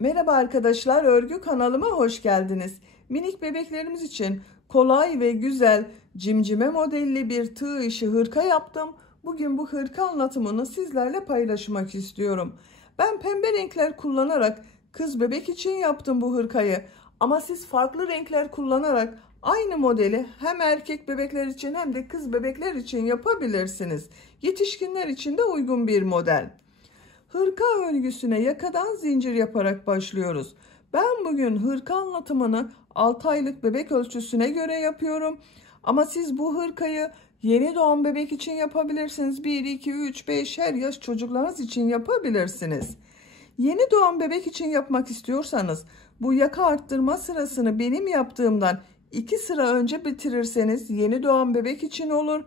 Merhaba arkadaşlar, örgü kanalıma hoş geldiniz. Minik bebeklerimiz için kolay ve güzel cimcime modelli bir tığ işi hırka yaptım. Bugün bu hırka anlatımını sizlerle paylaşmak istiyorum. Ben pembe renkler kullanarak kız bebek için yaptım bu hırkayı. Ama siz farklı renkler kullanarak aynı modeli hem erkek bebekler için hem de kız bebekler için yapabilirsiniz. Yetişkinler için de uygun bir model. Hırka örgüsüne yakadan zincir yaparak başlıyoruz. Ben bugün hırka anlatımını 6 aylık bebek ölçüsüne göre yapıyorum. Ama siz bu hırkayı yeni doğan bebek için yapabilirsiniz. 1, 2, 3, 5 her yaş çocuklarınız için yapabilirsiniz. Yeni doğan bebek için yapmak istiyorsanız bu yaka arttırma sırasını benim yaptığımdan 2 sıra önce bitirirseniz yeni doğan bebek için olur.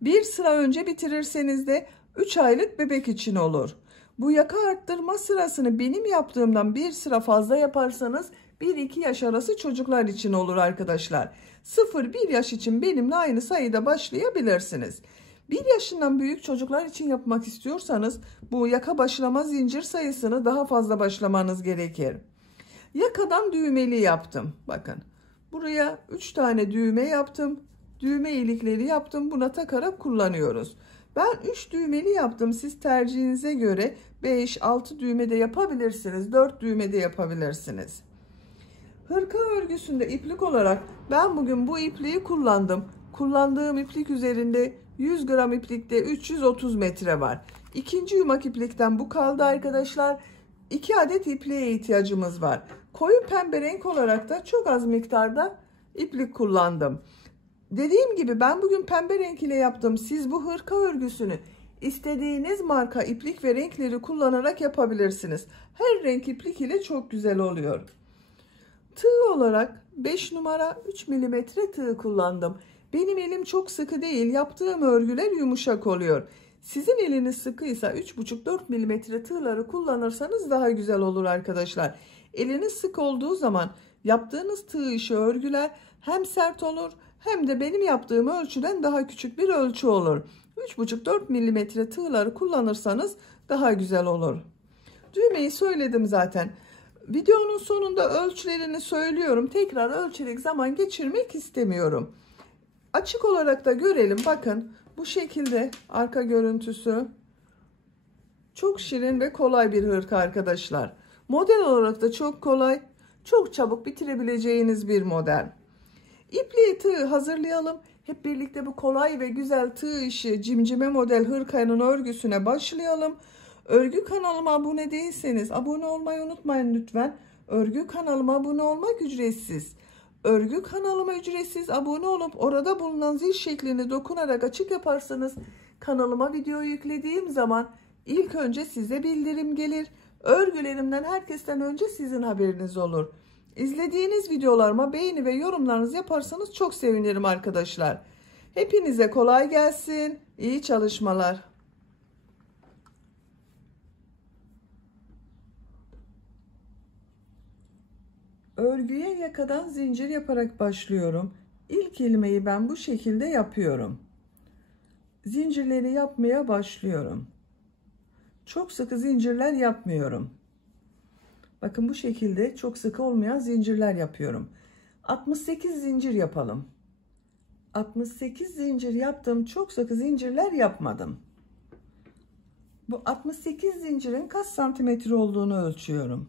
Bir sıra önce bitirirseniz de 3 aylık bebek için olur. Bu yaka arttırma sırasını benim yaptığımdan bir sıra fazla yaparsanız 1-2 yaş arası çocuklar için olur arkadaşlar. 0-1 yaş için benimle aynı sayıda başlayabilirsiniz. 1 yaşından büyük çocuklar için yapmak istiyorsanız bu yaka başlama zincir sayısını daha fazla başlamanız gerekir. Yakadan düğmeli yaptım. Bakın buraya 3 tane düğme yaptım. Düğme ilikleri yaptım. Buna takarak kullanıyoruz. Ben 3 düğmeli yaptım. Siz tercihinize göre 5-6 düğme de yapabilirsiniz. 4 düğme de yapabilirsiniz. Hırka örgüsünde iplik olarak ben bugün bu ipliği kullandım. Kullandığım iplik üzerinde 100 gram iplikte 330 metre var. İkinci yumak iplikten bu kaldı arkadaşlar. 2 adet ipliğe ihtiyacımız var. Koyu pembe renk olarak da çok az miktarda iplik kullandım. Dediğim gibi ben bugün pembe renk ile yaptım. Siz bu hırka örgüsünü istediğiniz marka iplik ve renkleri kullanarak yapabilirsiniz. Her renk iplik ile çok güzel oluyor. Tığ olarak 5 numara 3 milimetre tığ kullandım. Benim elim çok sıkı değil. Yaptığım örgüler yumuşak oluyor. Sizin eliniz sıkıysa 3,5-4 milimetre tığları kullanırsanız daha güzel olur arkadaşlar. Eliniz sık olduğu zaman yaptığınız tığ işi örgüler hem sert olur hem de benim yaptığım ölçüden daha küçük bir ölçü olur. 3,5-4 milimetre tığları kullanırsanız daha güzel olur. Düğmeyi söyledim zaten. Videonun sonunda ölçülerini söylüyorum. Tekrar ölçerek zaman geçirmek istemiyorum. Açık olarak da görelim. Bakın bu şekilde arka görüntüsü. Çok şirin ve kolay bir hırka arkadaşlar. Model olarak da çok kolay. Çok çabuk bitirebileceğiniz bir model. İpliği tığ hazırlayalım. Hep birlikte bu kolay ve güzel tığ işi cimcime model hırkanın örgüsüne başlayalım. Örgü kanalıma abone değilseniz abone olmayı unutmayın lütfen. Örgü kanalıma abone olmak ücretsiz. Örgü kanalıma ücretsiz abone olup orada bulunan zil şeklini dokunarak açık yaparsanız kanalıma video yüklediğim zaman ilk önce size bildirim gelir. Örgülerimden herkesten önce sizin haberiniz olur. İzlediğiniz videolarıma beğeni ve yorumlarınızı yaparsanız çok sevinirim arkadaşlar. Hepinize kolay gelsin. İyi çalışmalar. Örgüye yakadan zincir yaparak başlıyorum. İlk ilmeği ben bu şekilde yapıyorum. Zincirleri yapmaya başlıyorum. Çok sıkı zincirler yapmıyorum. Bakın bu şekilde çok sıkı olmayan zincirler yapıyorum. 68 zincir yapalım. 68 zincir yaptım. Çok sıkı zincirler yapmadım. Bu 68 zincirin kaç santimetre olduğunu ölçüyorum.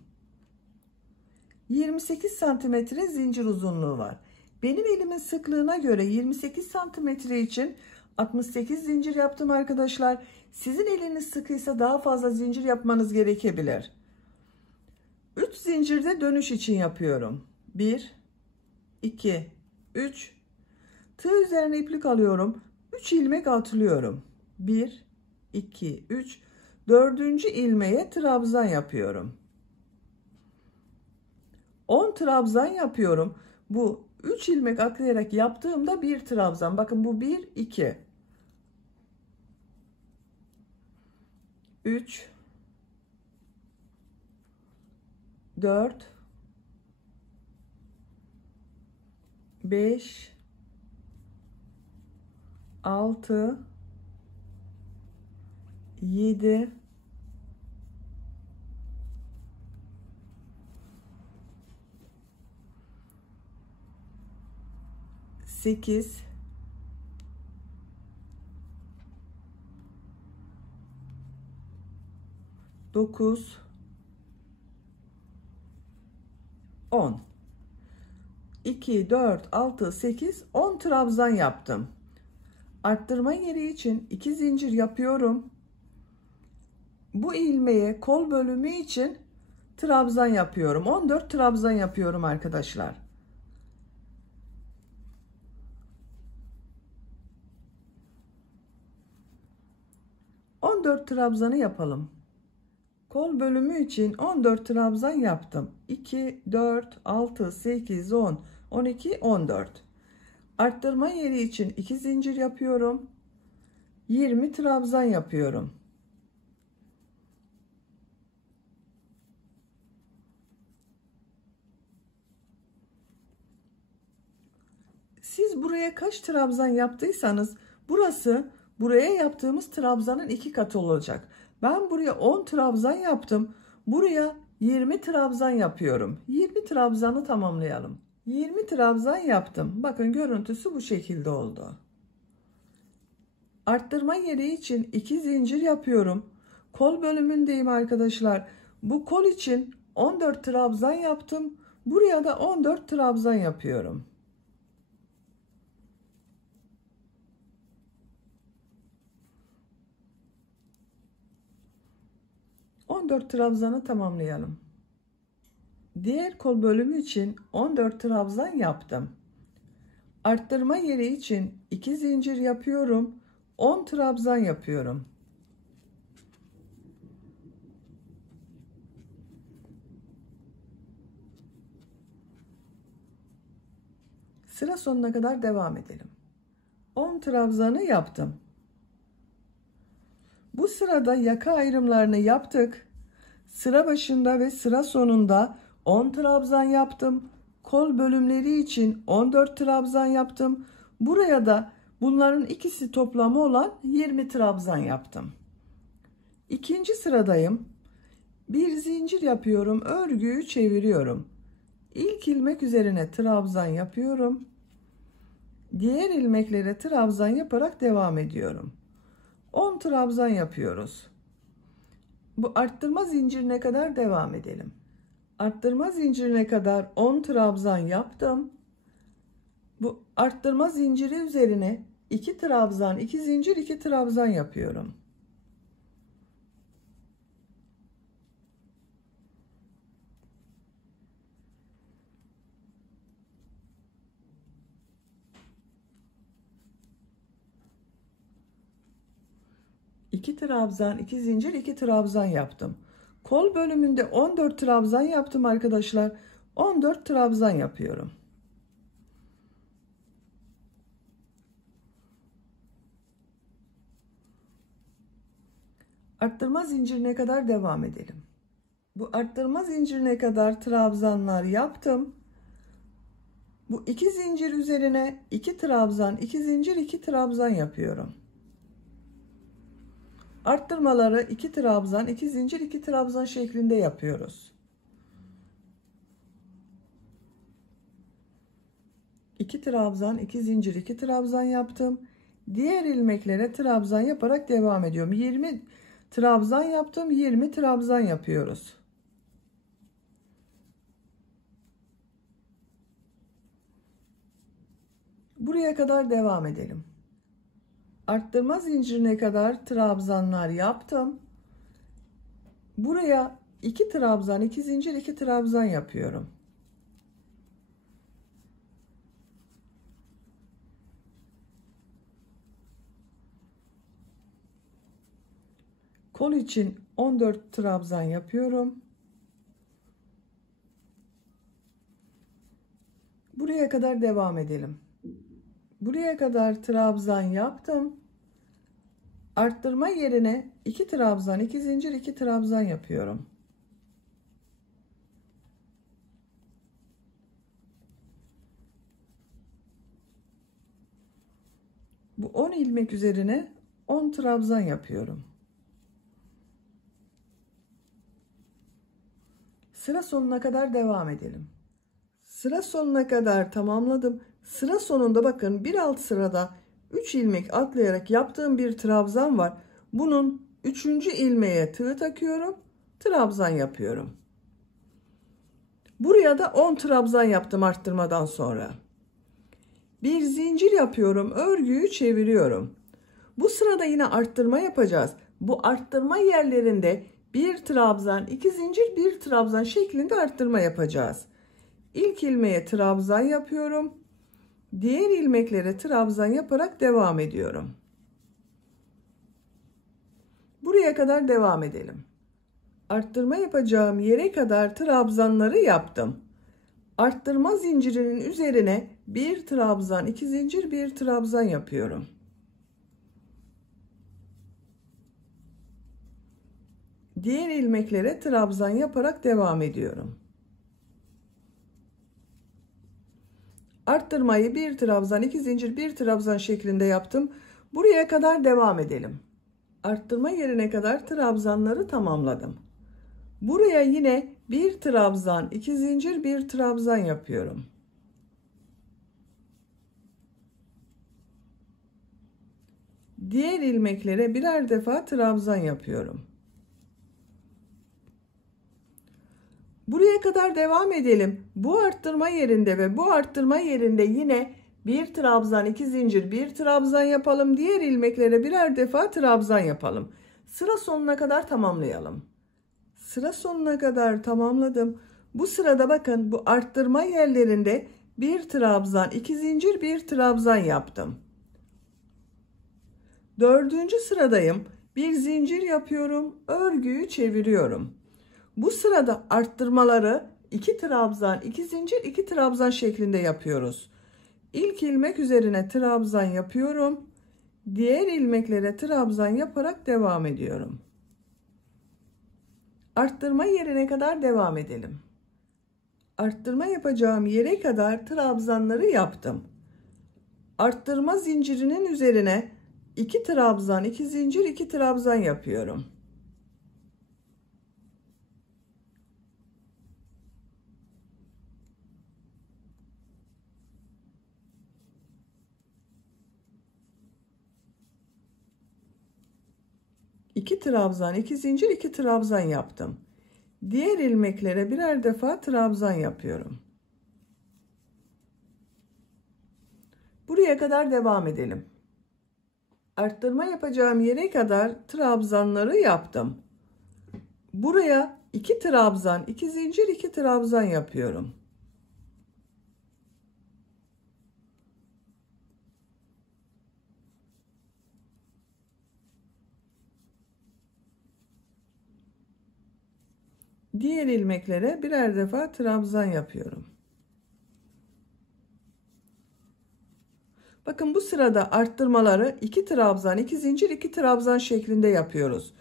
28 santimetre zincir uzunluğu var. Benim elimin sıklığına göre 28 santimetre için 68 zincir yaptım arkadaşlar. Sizin eliniz sıkıysa daha fazla zincir yapmanız gerekebilir. 3 zincirde dönüş için yapıyorum. 1, 2, 3. Tığ üzerine iplik alıyorum. 3 ilmek atlıyorum. 1, 2, 3. Dördüncü ilmeğe trabzan yapıyorum. 10 trabzan yapıyorum. Bu 3 ilmek atlayarak yaptığımda bir trabzan. Bakın bu 1, 2, 3, 4, 5, 6, 7, 8, 9, 10. 2, 4, 6, 8, 10 trabzan yaptım. Arttırma yeri için 2 zincir yapıyorum. Bu ilmeğe kol bölümü için trabzan yapıyorum. 14 trabzan yapıyorum arkadaşlar. ...14 trabzanı yapalım. Kol bölümü için 14 trabzan yaptım. 2, 4, 6, 8, 10, 12, 14. Arttırma yeri için 2 zincir yapıyorum. 20 trabzan yapıyorum. Siz buraya kaç trabzan yaptıysanız buraya yaptığımız trabzanın 2 katı olacak. Ben buraya 10 trabzan yaptım. Buraya 20 trabzan yapıyorum. 20 trabzanı tamamlayalım. 20 trabzan yaptım. Bakın görüntüsü bu şekilde oldu. Arttırma yeri için 2 zincir yapıyorum. Kol bölümündeyim arkadaşlar. Bu kol için 14 trabzan yaptım. Buraya da 14 trabzan yapıyorum. 14 trabzanı tamamlayalım. Diğer kol bölümü için 14 trabzan yaptım. Arttırma yeri için 2 zincir yapıyorum. 10 trabzan yapıyorum. Sıra sonuna kadar devam edelim. 10 trabzanı yaptım. Bu sırada yaka ayrımlarını yaptık. Sıra başında ve sıra sonunda 10 trabzan yaptım. Kol bölümleri için 14 trabzan yaptım. Buraya da bunların ikisi toplamı olan 20 trabzan yaptım. İkinci sıradayım. Bir zincir yapıyorum. Örgüyü çeviriyorum. İlk ilmek üzerine trabzan yapıyorum. Diğer ilmeklere trabzan yaparak devam ediyorum. 10 trabzan yapıyoruz. Bu arttırma zincirine kadar devam edelim. Arttırma zincirine kadar 10 trabzan yaptım. Bu arttırma zinciri üzerine 2 trabzan, 2 zincir, 2 trabzan yapıyorum. İki trabzan, 2 zincir, 2 trabzan yaptım. Kol bölümünde 14 trabzan yaptım arkadaşlar. 14 trabzan yapıyorum. Arttırma zincirine kadar devam edelim. Bu arttırma zincirine kadar trabzanlar yaptım. Bu 2 zincir üzerine 2 trabzan, 2 zincir, 2 trabzan yapıyorum. Arttırmaları 2 trabzan, 2 zincir, 2 trabzan şeklinde yapıyoruz. 2 trabzan, 2 zincir, 2 trabzan yaptım. Diğer ilmeklere trabzan yaparak devam ediyorum. 20 trabzan yaptım, 20 trabzan yapıyoruz. Buraya kadar devam edelim. Arttırma zincirine kadar trabzanlar yaptım. Buraya 2 trabzan, 2 zincir, 2 trabzan yapıyorum. Kol için 14 trabzan yapıyorum. Buraya kadar devam edelim. Buraya kadar trabzan yaptım. Arttırma yerine 2 trabzan, 2 zincir, 2 trabzan yapıyorum. Bu 10 ilmek üzerine 10 trabzan yapıyorum. Sıra sonuna kadar devam edelim. Sıra sonuna kadar tamamladım. Sıra sonunda bakın bir alt sırada 3 ilmek atlayarak yaptığım bir trabzan var. Bunun 3. ilmeğe tığ takıyorum. Trabzan yapıyorum. Buraya da 10 trabzan yaptım arttırmadan sonra. Bir zincir yapıyorum. Örgüyü çeviriyorum. Bu sırada yine arttırma yapacağız. Bu arttırma yerlerinde bir trabzan, 2 zincir, bir trabzan şeklinde arttırma yapacağız. İlk ilmeğe trabzan yapıyorum. Diğer ilmeklere trabzan yaparak devam ediyorum. Buraya kadar devam edelim. Arttırma yapacağım yere kadar trabzanları yaptım. Arttırma zincirinin üzerine bir trabzan, 2 zincir, bir trabzan yapıyorum. Diğer ilmeklere trabzan yaparak devam ediyorum. Arttırmayı bir trabzan, 2 zincir, bir trabzan şeklinde yaptım. Buraya kadar devam edelim. Arttırma yerine kadar trabzanları tamamladım. Buraya yine bir trabzan, 2 zincir, bir trabzan yapıyorum. Diğer ilmeklere birer defa trabzan yapıyorum. Buraya kadar devam edelim. Bu arttırma yerinde ve bu arttırma yerinde yine bir trabzan, 2 zincir, bir trabzan yapalım. Diğer ilmeklere birer defa trabzan yapalım. Sıra sonuna kadar tamamlayalım. Sıra sonuna kadar tamamladım. Bu sırada bakın bu arttırma yerlerinde bir trabzan, 2 zincir, bir trabzan yaptım. 4. sıradayım. Bir zincir yapıyorum. Örgüyü çeviriyorum. Bu sırada arttırmaları 2 trabzan, 2 zincir, 2 trabzan şeklinde yapıyoruz. İlk ilmek üzerine trabzan yapıyorum. Diğer ilmeklere trabzan yaparak devam ediyorum. Arttırma yerine kadar devam edelim. Arttırma yapacağım yere kadar trabzanları yaptım. Arttırma zincirinin üzerine 2 trabzan, 2 zincir, 2 trabzan yapıyorum. İki trabzan, 2 zincir, 2 trabzan yaptım. Diğer ilmeklere birer defa trabzan yapıyorum. Buraya kadar devam edelim. Arttırma yapacağım yere kadar trabzanları yaptım. Buraya 2 trabzan, 2 zincir, 2 trabzan yapıyorum. Diğer ilmeklere birer defa trabzan yapıyorum. Bakın bu sırada arttırmaları 2 trabzan, 2 zincir, 2 trabzan şeklinde yapıyoruz.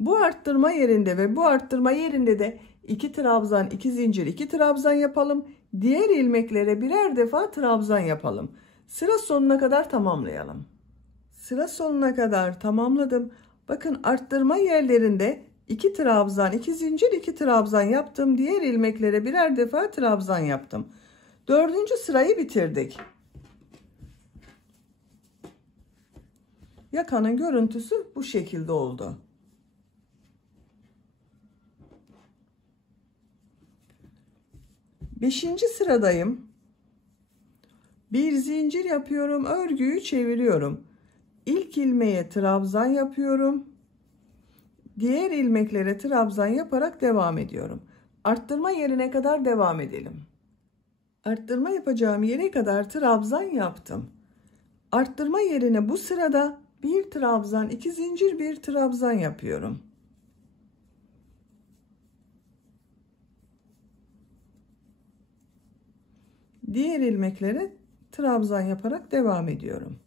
Bu arttırma yerinde ve bu arttırma yerinde de 2 trabzan, 2 zincir, 2 trabzan yapalım. Diğer ilmeklere birer defa trabzan yapalım. Sıra sonuna kadar tamamlayalım. Sıra sonuna kadar tamamladım. Bakın arttırma yerlerinde 2 trabzan, 2 zincir, 2 trabzan yaptım. Diğer ilmeklere birer defa trabzan yaptım. 4. sırayı bitirdik. Yakanın görüntüsü bu şekilde oldu. Beşinci sıradayım. Bir zincir yapıyorum. Örgüyü çeviriyorum. İlk ilmeğe trabzan yapıyorum. Diğer ilmeklere trabzan yaparak devam ediyorum. Arttırma yerine kadar devam edelim. Arttırma yapacağım yere kadar trabzan yaptım. Arttırma yerine bu sırada bir trabzan, 2 zincir, bir trabzan yapıyorum. Diğer ilmeklere trabzan yaparak devam ediyorum.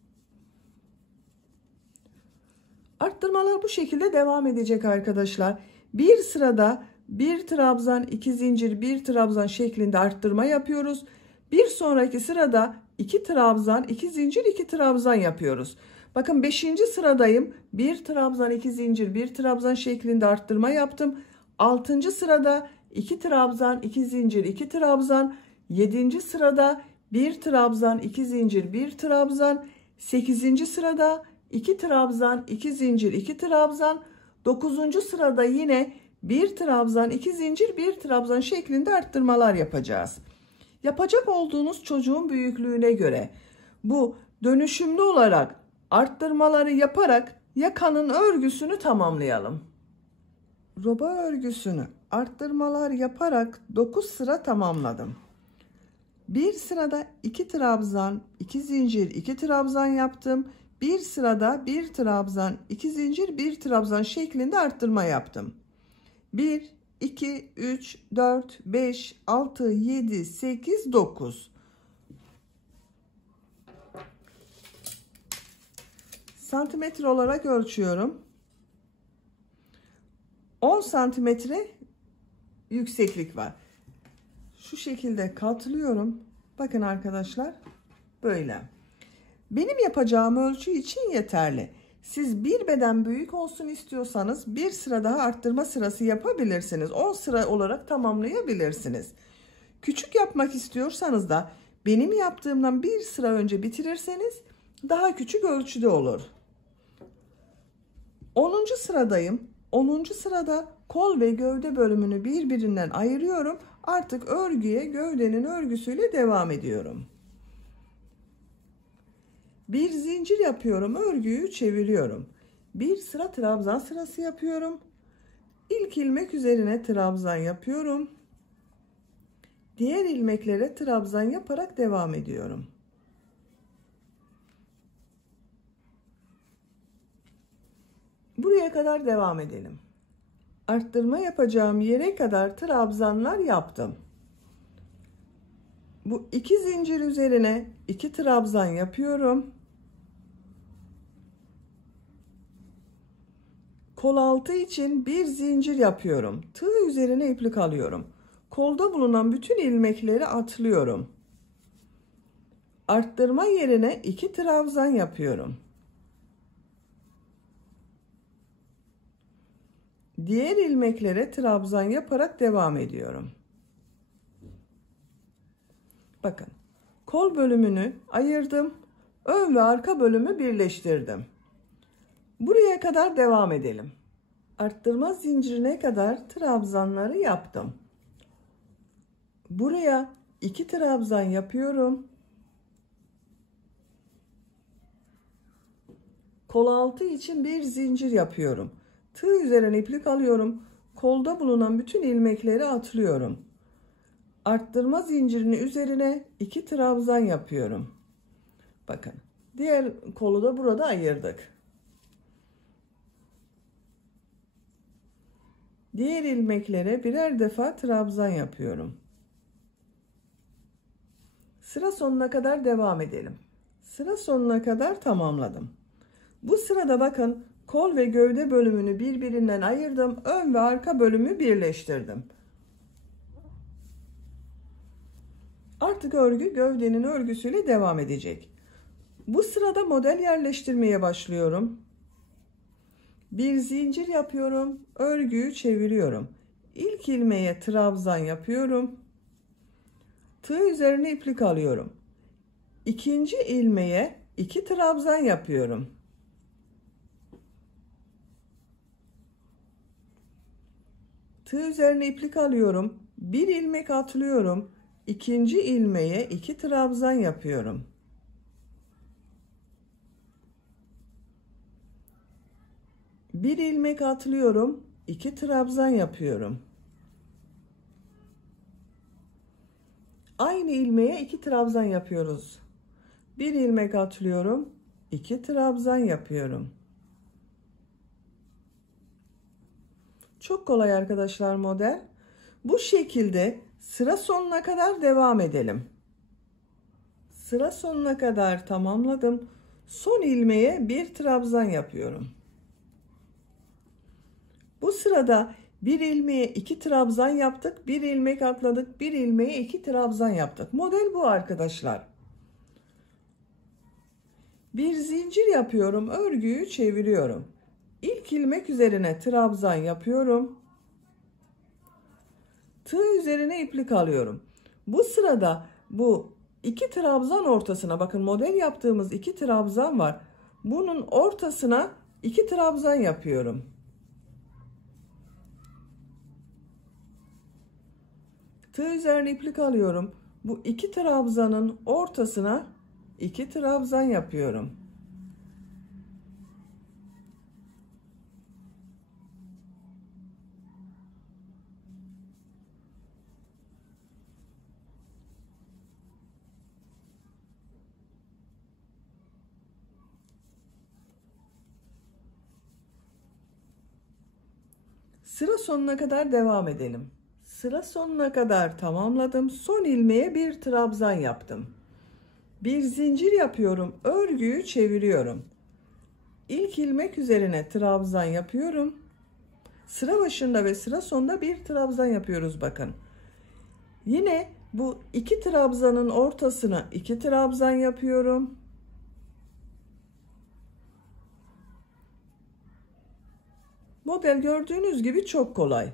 Arttırmalar bu şekilde devam edecek arkadaşlar. Bir sırada bir trabzan, 2 zincir, bir trabzan şeklinde arttırma yapıyoruz. Bir sonraki sırada 2 trabzan, 2 zincir, 2 trabzan yapıyoruz. Bakın 5. sıradayım. Bir trabzan, 2 zincir, bir trabzan şeklinde arttırma yaptım. 6. sırada 2 trabzan, 2 zincir, 2 trabzan. 7. sırada 1 trabzan, 2 zincir, 1 trabzan. 8. sırada 2 trabzan, 2 zincir, 2 trabzan. 9. sırada yine 1 trabzan, 2 zincir, 1 trabzan şeklinde arttırmalar yapacağız. Yapacak olduğunuz çocuğun büyüklüğüne göre bu dönüşümlü olarak arttırmaları yaparak yakanın örgüsünü tamamlayalım. Roba örgüsünü arttırmalar yaparak 9 sıra tamamladım. Bir sırada 2 trabzan, 2 zincir, 2 trabzan yaptım. Bir sırada 1 trabzan, 2 zincir, 1 trabzan şeklinde arttırma yaptım. 1, 2, 3, 4, 5, 6, 7, 8, 9. Santimetre olarak ölçüyorum. 10 santimetre yükseklik var. Şu şekilde katlıyorum. Bakın arkadaşlar, böyle. Benim yapacağım ölçü için yeterli. Siz bir beden büyük olsun istiyorsanız bir sıra daha arttırma sırası yapabilirsiniz. 10 sıra olarak tamamlayabilirsiniz. Küçük yapmak istiyorsanız da benim yaptığımdan bir sıra önce bitirirseniz daha küçük ölçüde olur. 10. sıradayım. 10. sırada kol ve gövde bölümünü birbirinden ayırıyorum. Artık örgüye gövdenin örgüsüyle devam ediyorum. Bir zincir yapıyorum, örgüyü çeviriyorum. Bir sıra trabzan sırası yapıyorum. İlk ilmek üzerine trabzan yapıyorum. Diğer ilmeklere trabzan yaparak devam ediyorum. Buraya kadar devam edelim. Arttırma yapacağım yere kadar trabzanlar yaptım. Bu 2 zincir üzerine 2 trabzan yapıyorum. Kol altı için bir zincir yapıyorum. Tığ üzerine iplik alıyorum. Kolda bulunan bütün ilmekleri atlıyorum. Arttırma yerine 2 trabzan yapıyorum. Diğer ilmeklere trabzan yaparak devam ediyorum. Bakın, kol bölümünü ayırdım. Ön ve arka bölümü birleştirdim. Buraya kadar devam edelim. Arttırma zincirine kadar trabzanları yaptım. Buraya 2 trabzan yapıyorum. Kol altı için bir zincir yapıyorum. Tığ üzerine iplik alıyorum. Kolda bulunan bütün ilmekleri atlıyorum. Arttırma zincirinin üzerine 2 trabzan yapıyorum. Bakın, diğer kolu da burada ayırdık. Diğer ilmeklere birer defa trabzan yapıyorum. Sıra sonuna kadar devam edelim. Sıra sonuna kadar tamamladım. Bu sırada bakın, kol ve gövde bölümünü birbirinden ayırdım. Ön ve arka bölümü birleştirdim. Artık örgü gövdenin örgüsüyle devam edecek. Bu sırada model yerleştirmeye başlıyorum. Bir zincir yapıyorum. Örgüyü çeviriyorum. İlk ilmeğe trabzan yapıyorum. Tığ üzerine iplik alıyorum. İkinci ilmeğe 2 trabzan yapıyorum. Tığ üzerine iplik alıyorum. Bir ilmek atlıyorum. İkinci ilmeğe 2 trabzan yapıyorum. Bir ilmek atlıyorum. 2 trabzan yapıyorum. Aynı ilmeğe 2 trabzan yapıyoruz. Bir ilmek atlıyorum. 2 trabzan yapıyorum. Çok kolay arkadaşlar model. Bu şekilde sıra sonuna kadar devam edelim. Sıra sonuna kadar tamamladım. Son ilmeğe bir trabzan yapıyorum. Bu sırada bir ilmeğe 2 trabzan yaptık. Bir ilmek atladık. Bir ilmeğe 2 trabzan yaptık. Model bu arkadaşlar. Bir zincir yapıyorum. Örgüyü çeviriyorum. İlk ilmek üzerine trabzan yapıyorum. Tığ üzerine iplik alıyorum. Bu sırada bu iki trabzan ortasına, bakın model yaptığımız iki trabzan var. Bunun ortasına iki trabzan yapıyorum. Tığ üzerine iplik alıyorum. Bu iki trabzanın ortasına iki trabzan yapıyorum. Sıra sonuna kadar devam edelim. Sıra sonuna kadar tamamladım. Son ilmeğe bir trabzan yaptım. Bir zincir yapıyorum. Örgüyü çeviriyorum. İlk ilmek üzerine trabzan yapıyorum. Sıra başında ve sıra sonunda bir trabzan yapıyoruz bakın. Yine bu iki trabzanın ortasına iki trabzan yapıyorum. Model gördüğünüz gibi çok kolay.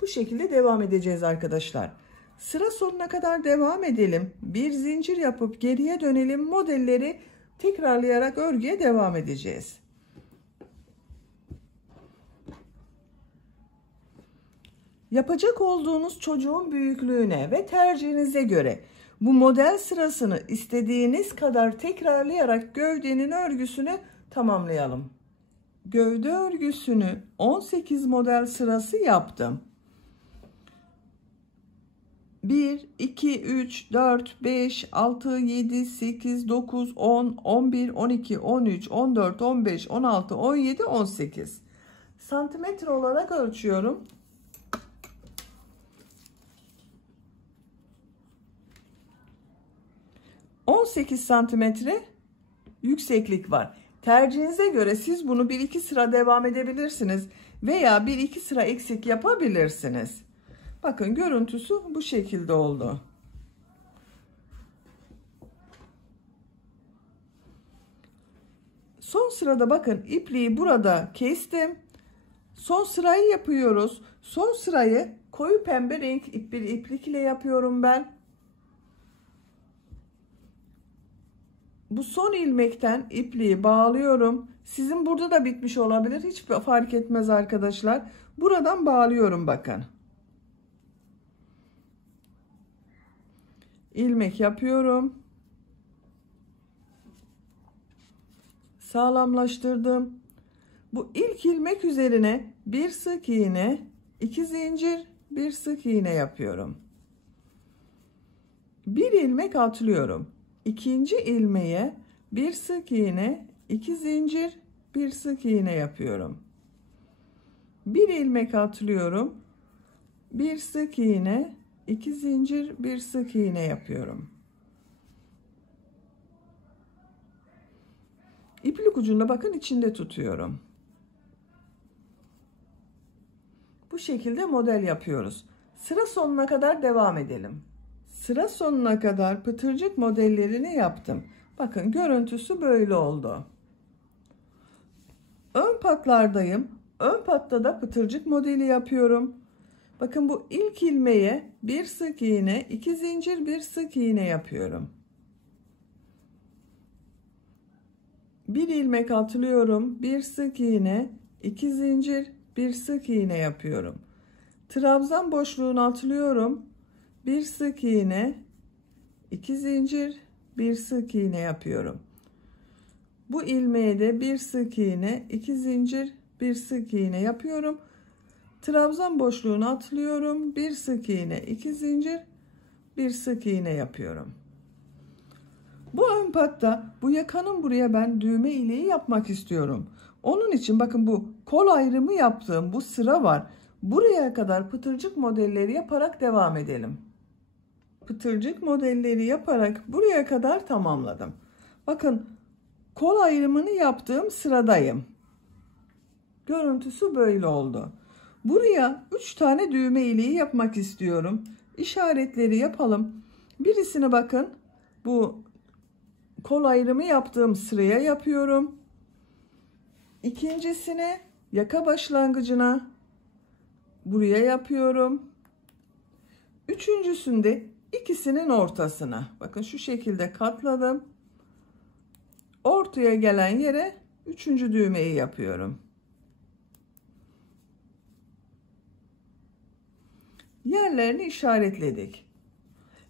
Bu şekilde devam edeceğiz arkadaşlar. Sıra sonuna kadar devam edelim. Bir zincir yapıp geriye dönelim. Modelleri tekrarlayarak örgüye devam edeceğiz. Yapacak olduğunuz çocuğun büyüklüğüne ve tercihinize göre bu model sırasını istediğiniz kadar tekrarlayarak gövdenin örgüsünü tamamlayalım. Gövde örgüsünü 18 model sırası yaptım. 1, 2, 3, 4, 5, 6, 7, 8, 9, 10, 11, 12, 13, 14, 15, 16, 17, 18. Santimetre olarak ölçüyorum. 18 santimetre yükseklik var. Tercihinize göre siz bunu 1-2 sıra devam edebilirsiniz veya 1-2 sıra eksik yapabilirsiniz. Bakın görüntüsü bu şekilde oldu. Son sırada bakın ipliği burada kestim. Son sırayı yapıyoruz. Son sırayı koyu pembe renk bir iplik ile yapıyorum ben. Bu son ilmekten ipliği bağlıyorum. Sizin burada da bitmiş olabilir. Hiç fark etmez arkadaşlar. Buradan bağlıyorum bakın. İlmek yapıyorum. Sağlamlaştırdım. Bu ilk ilmek üzerine bir sık iğne, 2 zincir, bir sık iğne yapıyorum. Bir ilmek atlıyorum. İkinci ilmeğe bir sık iğne, 2 zincir, bir sık iğne yapıyorum. Bir ilmek atlıyorum. Bir sık iğne, 2 zincir, bir sık iğne yapıyorum. İplik ucunda bakın içinde tutuyorum. Bu şekilde model yapıyoruz. Sıra sonuna kadar devam edelim. Sıra sonuna kadar pıtırcık modellerini yaptım. Bakın görüntüsü böyle oldu. Ön patlardayım. Ön patta da pıtırcık modeli yapıyorum. Bakın bu ilk ilmeğe bir sık iğne, 2 zincir, bir sık iğne yapıyorum. Bir ilmek atlıyorum, bir sık iğne, 2 zincir, bir sık iğne yapıyorum. Trabzan boşluğunu atlıyorum. Bir sık iğne, 2 zincir, bir sık iğne yapıyorum. Bu ilmeğe de bir sık iğne, 2 zincir, bir sık iğne yapıyorum. Trabzan boşluğunu atlıyorum. Bir sık iğne, 2 zincir, bir sık iğne yapıyorum. Bu ön patta bu yakanın buraya ben düğme ileği yapmak istiyorum. Onun için bakın bu kol ayrımı yaptığım bu sıra var. Buraya kadar pıtırcık modelleri yaparak devam edelim. Pıtırcık modelleri yaparak buraya kadar tamamladım. Bakın kol ayrımını yaptığım sıradayım. Görüntüsü böyle oldu. Buraya 3 tane düğme iliği yapmak istiyorum. İşaretleri yapalım. Birisini bakın bu kol ayrımı yaptığım sıraya yapıyorum. İkincisini yaka başlangıcına buraya yapıyorum. Üçüncüsünde ikisinin ortasına. Bakın şu şekilde katladım. Ortaya gelen yere üçüncü düğmeyi yapıyorum. Yerlerini işaretledik.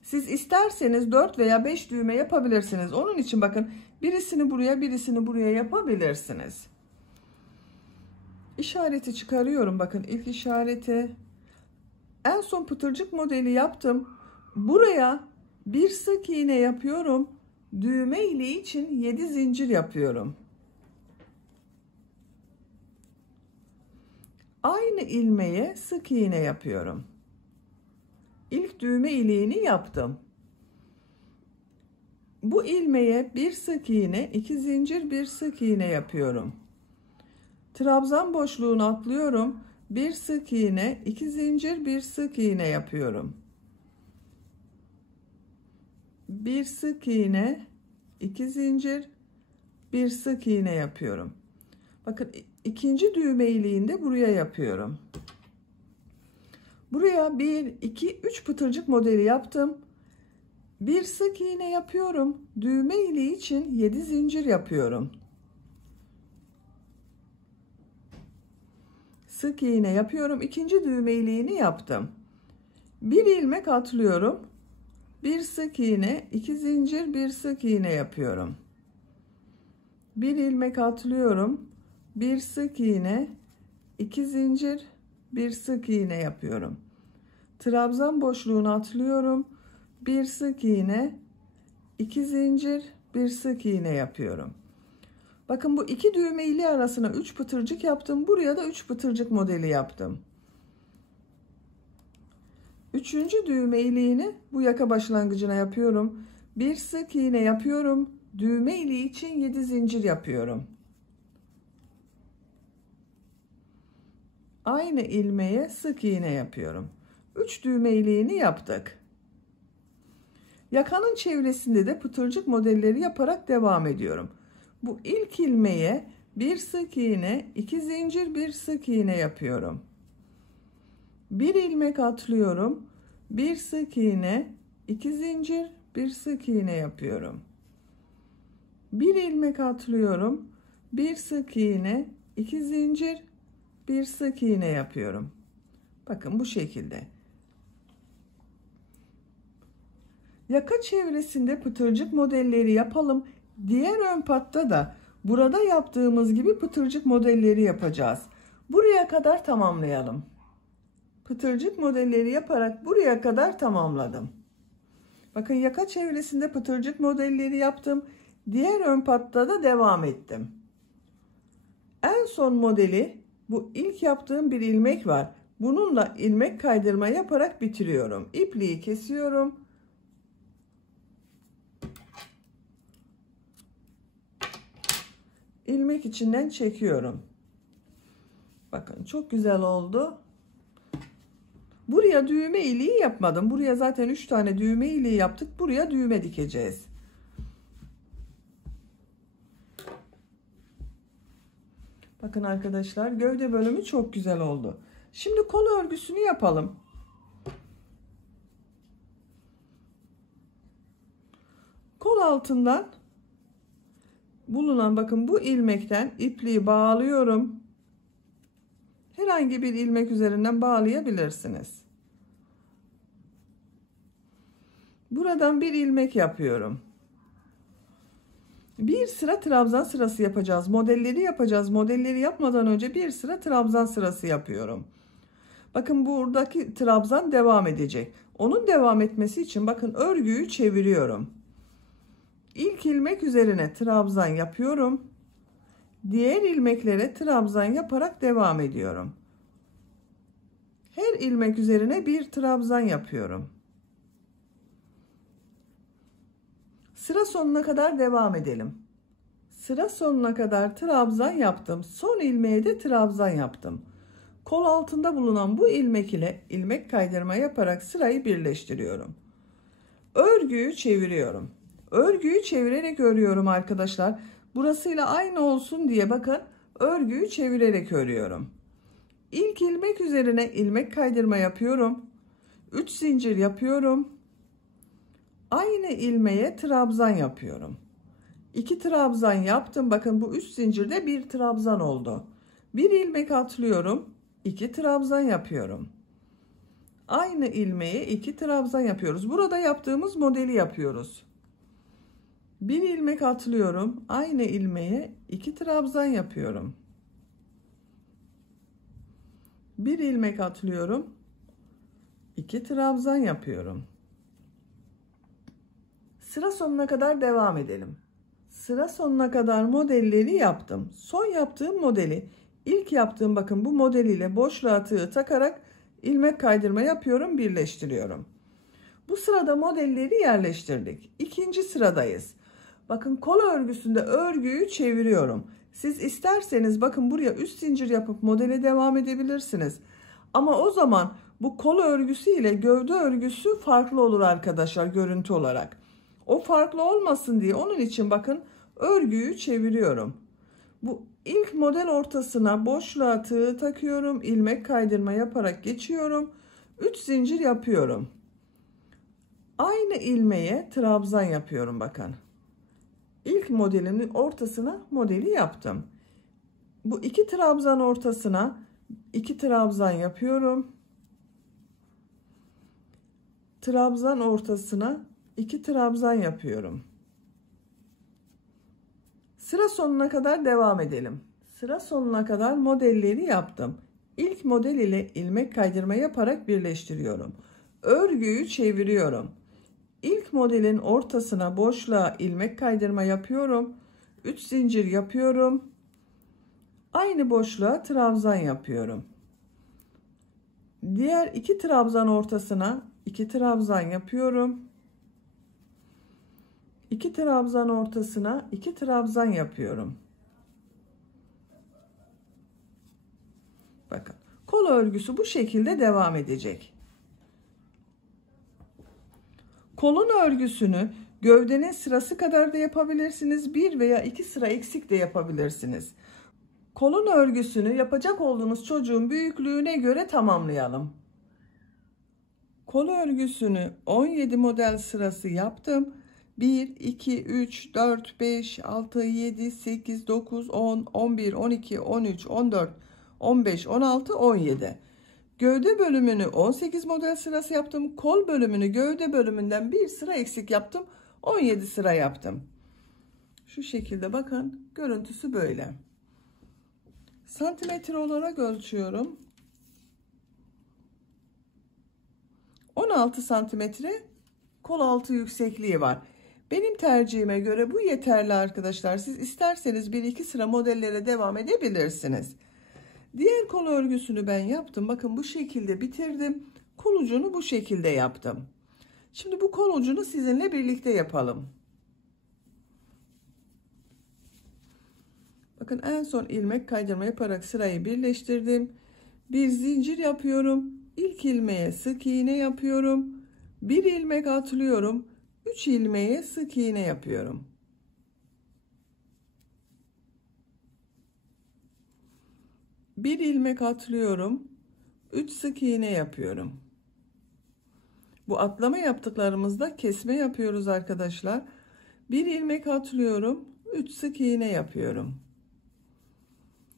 Siz isterseniz 4 veya 5 düğme yapabilirsiniz. Onun için bakın birisini buraya, birisini buraya yapabilirsiniz. İşareti çıkarıyorum. Bakın ilk işareti. En son pıtırcık modeli yaptım. Buraya bir sık iğne yapıyorum. Düğme iliği için 7 zincir yapıyorum. Aynı ilmeğe sık iğne yapıyorum. İlk düğme iliğini yaptım. Bu ilmeğe bir sık iğne, 2 zincir, bir sık iğne yapıyorum. Trabzan boşluğunu atlıyorum. Bir sık iğne, 2 zincir, bir sık iğne yapıyorum. Bir sık iğne, 2 zincir, bir sık iğne yapıyorum. Bakın ikinci düğme iliğinde buraya yapıyorum. Buraya 1, 2, 3 pıtırcık modeli yaptım. Bir sık iğne yapıyorum. Düğme iliği için 7 zincir yapıyorum. Sık iğne yapıyorum. İkinci düğme iliğini yaptım. Bir ilmek atlıyorum. Bir sık iğne, 2 zincir, bir sık iğne yapıyorum. Bir ilmek atlıyorum. Bir sık iğne, 2 zincir, bir sık iğne yapıyorum. Trabzan boşluğunu atlıyorum. Bir sık iğne, 2 zincir, bir sık iğne yapıyorum. Bakın bu iki düğme iliği arasına 3 pıtırcık yaptım. Buraya da 3 pıtırcık modeli yaptım. Üçüncü düğme iliğini bu yaka başlangıcına yapıyorum. Bir sık iğne yapıyorum. Düğme iliği için 7 zincir yapıyorum. Aynı ilmeğe sık iğne yapıyorum. 3 düğme iliğini yaptık. Yakanın çevresinde de pıtırcık modelleri yaparak devam ediyorum. Bu ilk ilmeğe bir sık iğne, 2 zincir, bir sık iğne yapıyorum. Bir ilmek atlıyorum. Bir sık iğne, 2 zincir, bir sık iğne yapıyorum. Bir ilmek atlıyorum. Bir sık iğne, 2 zincir, bir sık iğne yapıyorum. Bakın bu şekilde. Yaka çevresinde pıtırcık modelleri yapalım. Diğer ön patta da burada yaptığımız gibi pıtırcık modelleri yapacağız. Buraya kadar tamamlayalım. Pıtırcık modelleri yaparak buraya kadar tamamladım. Bakın yaka çevresinde pıtırcık modelleri yaptım. Diğer ön patta da devam ettim. En son modeli bu ilk yaptığım bir ilmek var. Bununla ilmek kaydırma yaparak bitiriyorum. İpliği kesiyorum. İlmek içinden çekiyorum. Bakın çok güzel oldu. Buraya düğme iliği yapmadım. Buraya zaten 3 tane düğme iliği yaptık. Buraya düğme dikeceğiz. Bakın arkadaşlar gövde bölümü çok güzel oldu. Şimdi kol örgüsünü yapalım. Kol altından bulunan bakın bu ilmekten ipliği bağlıyorum. Herhangi bir ilmek üzerinden bağlayabilirsiniz. Buradan bir ilmek yapıyorum. Bir sıra trabzan sırası yapacağız. Modelleri yapacağız. Modelleri yapmadan önce bir sıra trabzan sırası yapıyorum. Bakın buradaki trabzan devam edecek. Onun devam etmesi için bakın örgüyü çeviriyorum. İlk ilmek üzerine trabzan yapıyorum. Diğer ilmeklere trabzan yaparak devam ediyorum. Her ilmek üzerine bir trabzan yapıyorum. Sıra sonuna kadar devam edelim. Sıra sonuna kadar trabzan yaptım. Son ilmeğe de trabzan yaptım. Kol altında bulunan bu ilmek ile ilmek kaydırma yaparak sırayı birleştiriyorum. Örgüyü çeviriyorum. Örgüyü çevirerek örüyorum arkadaşlar. Burasıyla aynı olsun diye bakın Örgüyü çevirerek örüyorum. İlk ilmek üzerine ilmek kaydırma yapıyorum. 3 zincir yapıyorum. Aynı ilmeğe trabzan yapıyorum. 2 trabzan yaptım. Bakın bu 3 zincirde bir trabzan oldu. Bir ilmek atlıyorum. 2 trabzan yapıyorum. Aynı ilmeğe 2 trabzan yapıyoruz. Burada yaptığımız modeli yapıyoruz. Bir ilmek atlıyorum. Aynı ilmeğe 2 trabzan yapıyorum. Bir ilmek atlıyorum. 2 trabzan yapıyorum. Sıra sonuna kadar devam edelim. Sıra sonuna kadar modelleri yaptım. Son yaptığım modeli, ilk yaptığım bakın bu modeliyle boşluğa tığ takarak ilmek kaydırma yapıyorum, birleştiriyorum. Bu sırada modelleri yerleştirdik. İkinci sıradayız. Bakın kol örgüsünde örgüyü çeviriyorum. Siz isterseniz bakın buraya üst zincir yapıp modele devam edebilirsiniz. Ama o zaman bu kol örgüsü ile gövde örgüsü farklı olur arkadaşlar, görüntü olarak. O farklı olmasın diye onun için bakın örgüyü çeviriyorum. Bu ilk model ortasına boşluğa tığ takıyorum. İlmek kaydırma yaparak geçiyorum. 3 zincir yapıyorum. Aynı ilmeğe trabzan yapıyorum bakın. İlk modelimin ortasına modeli yaptım. Bu 2 trabzan ortasına 2 trabzan yapıyorum. Trabzan ortasına 2 trabzan yapıyorum. Sıra sonuna kadar devam edelim. Sıra sonuna kadar modelleri yaptım. İlk model ile ilmek kaydırma yaparak birleştiriyorum. Örgüyü çeviriyorum. İlk modelin ortasına boşluğa ilmek kaydırma yapıyorum. 3 zincir yapıyorum. Aynı boşluğa trabzan yapıyorum. Diğer 2 trabzan ortasına 2 trabzan yapıyorum. 2 trabzan ortasına 2 trabzan yapıyorum. Bakın kol örgüsü bu şekilde devam edecek. Kolun örgüsünü gövdenin sırası kadar da yapabilirsiniz. 1 veya 2 sıra eksik de yapabilirsiniz. Kolun örgüsünü yapacak olduğunuz çocuğun büyüklüğüne göre tamamlayalım. Kol örgüsünü 17 model sırası yaptım. 1, 2, 3, 4, 5, 6, 7, 8, 9, 10, 11, 12, 13, 14, 15, 16, 17. Gövde bölümünü 18 model sırası yaptım. Kol bölümünü gövde bölümünden bir sıra eksik yaptım. 17 sıra yaptım. Şu şekilde bakın görüntüsü böyle. Santimetre olarak ölçüyorum. 16 santimetre kol altı yüksekliği var. Benim tercihime göre bu yeterli arkadaşlar. Siz isterseniz 1-2 sıra modellere devam edebilirsiniz. Diğer kol örgüsünü ben yaptım. Bakın bu şekilde bitirdim. Kol ucunu bu şekilde yaptım. Şimdi bu kol ucunu sizinle birlikte yapalım. Bakın en son ilmek kaydırma yaparak sırayı birleştirdim. Bir zincir yapıyorum. İlk ilmeğe sık iğne yapıyorum. Bir ilmek atlıyorum. 3 ilmeğe sık iğne yapıyorum. Bir ilmek atlıyorum. 3 sık iğne yapıyorum. Bu atlama yaptıklarımızda kesme yapıyoruz arkadaşlar. Bir ilmek atlıyorum. 3 sık iğne yapıyorum.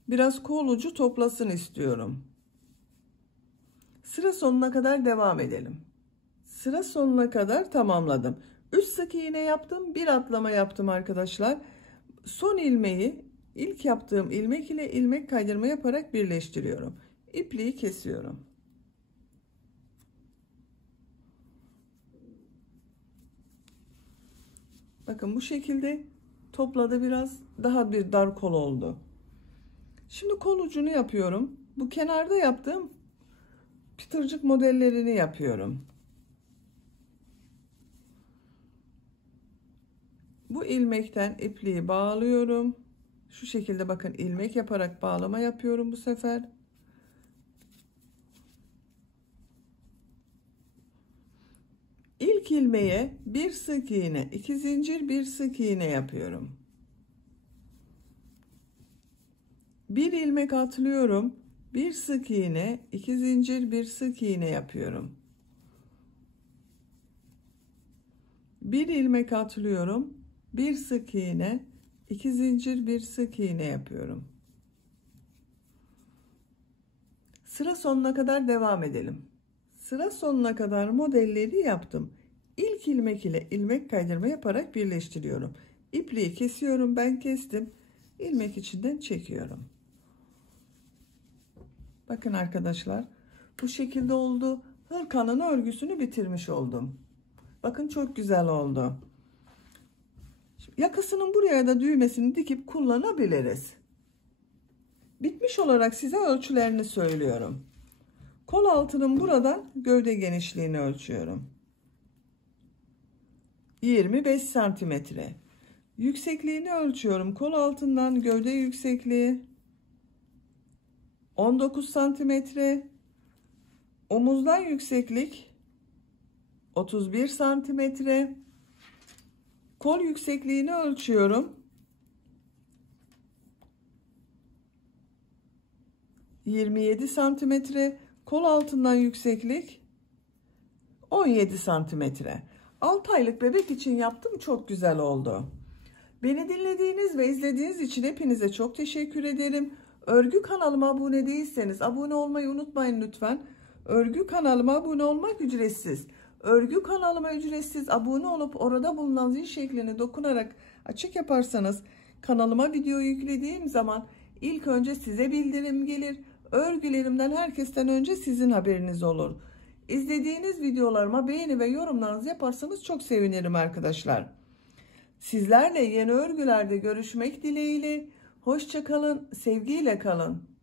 Biraz kol ucu toplasın istiyorum. Sıra sonuna kadar devam edelim. Sıra sonuna kadar tamamladım. 3 sık iğne yaptım. Bir atlama yaptım arkadaşlar. Son ilmeği ilk yaptığım ilmek ile ilmek kaydırma yaparak birleştiriyorum. İpliği kesiyorum. Bakın bu şekilde topladı, biraz daha bir dar kol oldu. Şimdi kol ucunu yapıyorum. Bu kenarda yaptığım çıtırcık modellerini yapıyorum. Bu ilmekten ipliği bağlıyorum. Şu şekilde bakın ilmek yaparak bağlama yapıyorum bu sefer. İlk ilmeğe bir sık iğne, 2 zincir, bir sık iğne yapıyorum. Bir ilmek atlıyorum. Bir sık iğne, 2 zincir, bir sık iğne yapıyorum. Bir ilmek atlıyorum. Bir sık iğne, 2 zincir, bir sık iğne yapıyorum. Sıra sonuna kadar devam edelim. Sıra sonuna kadar modelleri yaptım. İlk ilmek ile ilmek kaydırma yaparak birleştiriyorum. İpliği kesiyorum. Ben kestim. İlmek içinden çekiyorum. Bakın arkadaşlar, bu şekilde oldu. Hırkanın örgüsünü bitirmiş oldum. Bakın çok güzel oldu. Şimdi yakasının buraya da düğmesini dikip kullanabiliriz. Bitmiş olarak size ölçülerini söylüyorum. Kol altının buradan gövde genişliğini ölçüyorum. 25 santimetre. Yüksekliğini ölçüyorum. Kol altından gövde yüksekliği 19 santimetre. Omuzdan yükseklik 31 santimetre. Kol yüksekliğini ölçüyorum. 27 santimetre. Kol altından yükseklik 17 santimetre. 6 aylık bebek için yaptım. Çok güzel oldu. Beni dinlediğiniz ve izlediğiniz için hepinize çok teşekkür ederim. Örgü kanalıma abone değilseniz abone olmayı unutmayın lütfen. Örgü kanalıma abone olmak ücretsiz. Örgü kanalıma ücretsiz abone olup orada bulunan zil şeklini dokunarak açık yaparsanız kanalıma video yüklediğim zaman ilk önce size bildirim gelir. Örgülerimden herkesten önce sizin haberiniz olur. İzlediğiniz videolarıma beğeni ve yorumlarınızı yaparsanız çok sevinirim arkadaşlar. Sizlerle yeni örgülerde görüşmek dileğiyle. Hoşça kalın, sevgiyle kalın.